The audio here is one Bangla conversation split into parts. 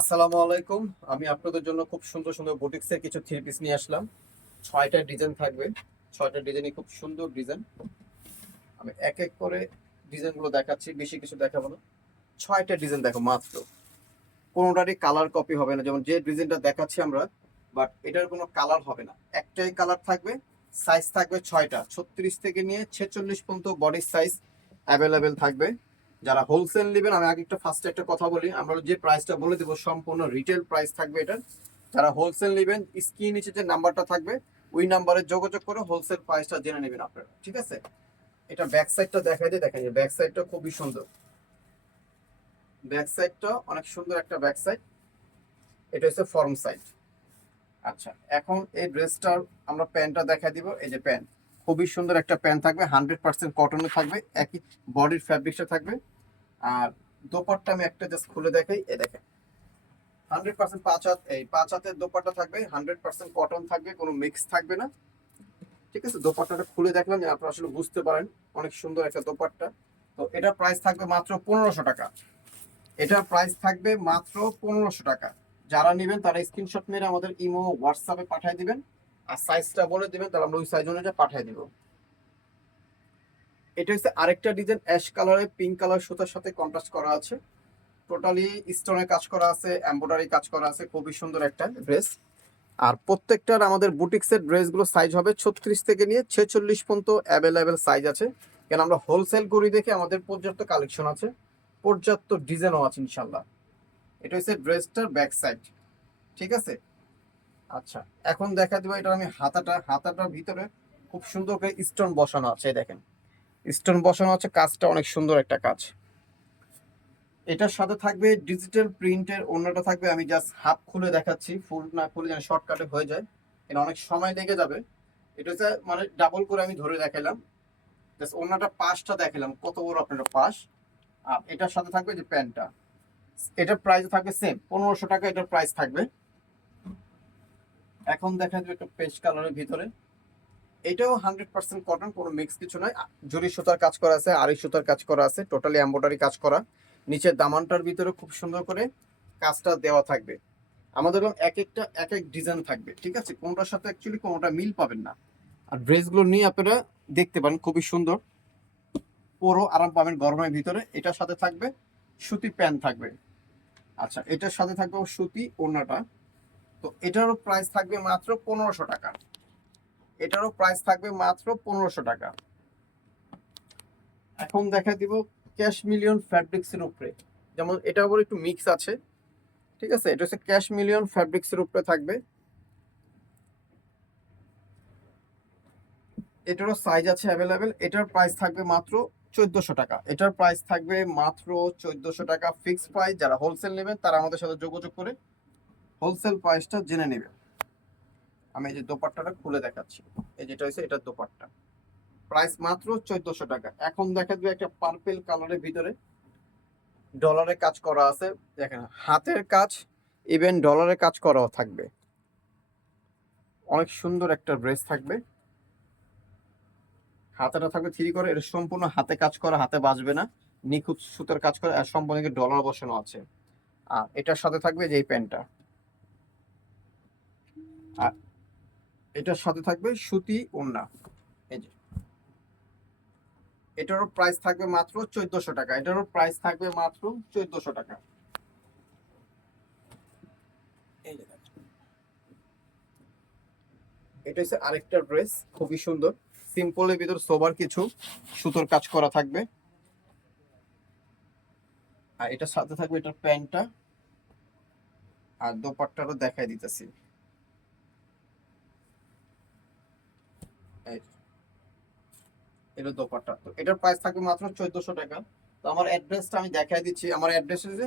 আসসালামু আলাইকুম। আমি আপনাদের জন্য খুব সুন্দর সুন্দর বুটিক্সের কিছু থ্রি পিস নিয়ে আসলাম। 6টা ডিজাইন থাকবে। 6টা ডিজাইনই খুব সুন্দর ডিজাইন। আমি এক এক করে ডিজাইনগুলো দেখাচ্ছি, বেশি কিছু দেখাবো না। 6টা ডিজাইন দেখো মাত্র। কোনোটারই কালার কপি হবে না, যেমন যে ডিজাইনটা দেখাচ্ছি আমরা, বাট এটার কোনো কালার হবে না, একটাই কালার থাকবে। সাইজ থাকবে 6টা, 36 থেকে নিয়ে 46 পর্যন্ত বডির সাইজ অ্যাভেলেবেল থাকবে। যারা হোলসেল নেবেন, আমি আগে একটা ফার্স্টে একটা কথা বলি, আমরা যে প্রাইসটা বলে দেবো সম্পূর্ণ রিটেল প্রাইস থাকবে এটার। যারা হোলসেল নেবেন, স্ক্রিন নিচে যে নাম্বারটা থাকবে ওই নাম্বারে যোগাযোগ করে হোলসেল প্রাইসটা জেনে নেবেন আপনারা, ঠিক আছে? এটা ব্যাক সাইডটা দেখাই দিয়ে, দেখেন ব্যাক সাইডটা খুবই সুন্দর। ব্যাক সাইডটা অনেক সুন্দর একটা ব্যাক সাইড। এটা হচ্ছে ফর্ম সাইড। আচ্ছা, এখন এই ড্রেসটার আমরা প্যান্টটা দেখাই দিব। এই যে প্যান্ট, খুবই সুন্দর একটা প্যান্ট থাকবে, 100% কটনে থাকবে, একই বডির ফ্যাব্রিক্সটা থাকবে। আর দোপাট্টা আমি একটা জাস্ট খুলে দেখাই, এই দেখেন 100% পাঁচ হাত, এই পাঁচ হাতের দোপাট্টা থাকবে, 100% কটন থাকবে, কোনো মিক্স থাকবে না, ঠিক আছে? দোপাট্টাটা খুলে দেখলাম যে আপনারা আসলে বুঝতে পারেন, অনেক সুন্দর একটা দোপাট্টা। তো এটার প্রাইস থাকবে মাত্র 1500 টাকা। এটার প্রাইস থাকবে মাত্র 1500 টাকা। যারা নেবেন তারা স্ক্রিনশট মেরে আমাদের ইমো হোয়াটসঅ্যাপে পাঠিয়ে দিবেন, আর সাইজটা বলে দিবেন, তাহলে আমরা ওই সাইজ অনুযায়ী পাঠিয়ে দিব। এটা হচ্ছে আরেকটা ডিজাইন, অ্যাশ কালারে পিঙ্ক কালার সুতার সাথে কন্ট্রাস্ট করা আছে। টোটালি স্টোনের কাজ করা আছে, এমব্রয়ডারি কাজ করা আছে, খুবই সুন্দর একটা ড্রেস। আর প্রত্যেকটার আমাদের বুটিক্সের ড্রেসগুলো সাইজ হবে 36 থেকে নিয়ে 46 পর্যন্ত অ্যাভেলেবেল সাইজ আছে। কেন আমরা হোলসেল করি দেখে আমাদের পর্যাপ্ত কালেকশন আছে, পর্যাপ্ত ডিজাইনও আছে ইনশাল্লাহ। এটা হচ্ছে ড্রেসটার ব্যাক সাইড, ঠিক আছে? আচ্ছা, এখন দেখা দিব এটা আমি হাতাটার ভিতরে খুব সুন্দর করে স্টোন বসানো আছে, এই দেখেন স্টোন বসানো আছে, কাজটা অনেক সুন্দর একটা কাজ। এটার সাথে থাকবে ডিজিটাল প্রিন্টের ওড়নাটা থাকবে। আমি জাস্ট হাফ খুলে দেখাচ্ছি, ফুল না খুলে যেন শর্টকাটে হয়ে যায়, এটা অনেক সময় লেগে যাবে। এটা হচ্ছে মানে ডাবল করে আমি ধরে দেখালাম, জাস্ট ওড়নাটা পাশটা দেখালাম কত বড় আপনার পাশ। আর এটার সাথে থাকবে যে প্যান্টটা, এটার প্রাইস থাকবে সেম 1500 টাকা এটার প্রাইস থাকবে। এখন দেখা যাবে একটা পেস্ট কালারের ভিতরে, এটাও 100% কটন, কোনো মিক্স কিছু নয়। জরি সুতার কাজ করা আছে, আড়ি সুতার কাজ করা আছে, টোটালি এমব্রয়ডারি কাজ করা। নিচের দামানটার ভিতরে খুব সুন্দর করে কাজটা দেওয়া থাকবে। আমাদের এক একটা এক এক ডিজাইন থাকবে, ঠিক আছে? কোনটার সাথে অ্যাকচুয়ালি কোনটা মিল পাবেন না। আর ড্রেসগুলো নিয়ে আপনারা দেখতে পারেন, খুবই সুন্দর, পুরো আরাম পাবেন গরমের ভিতরে। এটার সাথে থাকবে সুতি প্যান্ট থাকবে। আচ্ছা, এটার সাথে থাকবে সুতি ওড়নাটা। তো এটারও প্রাইস থাকবে মাত্র 1500 টাকা। এটারও প্রাইস থাকবে মাত্র 1500 টাকা। এখন দেখা দিব ক্যাশ মিলিয়ন ফ্যাব্রিক্সের উপরে, যেমন এটা আবার একটু মিক্স আছে, ঠিক আছে? এটা হচ্ছে ক্যাশ মিলিয়ন ফ্যাব্রিক্সের উপরে থাকবে। এটারও সাইজ আছে অ্যাভেলেবেল। এটার প্রাইস থাকবে মাত্র 1400 টাকা। এটার প্রাইস থাকবে মাত্র 1400 টাকা ফিক্সড প্রাইস। যারা হোলসেল নেবেন তারা আমাদের সাথে যোগাযোগ করে হোলসেল প্রাইসটা জেনে নেবেন। আমি এই যে দোপাট্টাটা খুলে দেখাচ্ছি, এই যেটা হচ্ছে এটার দোপাট্টা, প্রাইস মাত্র 1400 টাকা। এখন দেখা যাবে একটা পার্পেল কালারের ভিতরে ডলারের কাজ করা আছে, দেখেন হাতের কাজ, ইভেন ডলারের কাজ করাও থাকবে। অনেক সুন্দর একটা ড্রেস থাকবে। হাতাটা থাকবে থ্রি করে, এটা সম্পূর্ণ হাতে কাজ করা, হাতে বাজবে না, নিখুঁত সুতার কাজ করা, আর সম্পূর্ণ ডলার বসানো আছে। আর এটার সাথে থাকবে যে এই প্যান্টটা, আর এটার সাথে থাকবে সুতি ওড়না। এই যে এটারও প্রাইস থাকবে মাত্র 1400 টাকা। এটারও প্রাইস থাকবে মাত্র 1400 টাকা। এই যে দেখেন, এটা হচ্ছে আরেকটা ড্রেস, খুবই সুন্দর, সিম্পলের ভিতর সোবার কিছু সুতোর কাজ করা থাকবে। আর এটার সাথে থাকবে এটার প্যান্টটা, আর দোপাট্টাটা দেখাই দিতেছি। এই এটা দোপাট্টা। তো এটার প্রাইস থাকবে মাত্র 1400 টাকা। তো আমার অ্যাড্রেসটা আমি দেখাই দিচ্ছি। আমার অ্যাড্রেস হচ্ছে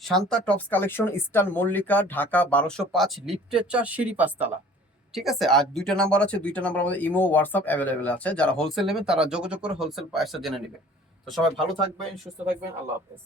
Shanta tops collection, eastern Mallika, Dhaka 1205, লিফটের 4, সিঁড়ি 5 তলা, ঠিক আছে? আর দুইটা নাম্বার আছে, দুইটা নাম্বার আমাদের ইমো হোয়াটসঅ্যাপ অ্যাভেলেবেল আছে। যারা হোলসেল নেবেন তারা যোগাযোগ করে হোলসেল প্রাইসটা জেনে নেবেন। তো সবাই ভালো থাকবেন, সুস্থ থাকবেন, আল্লাহ হাফেজ।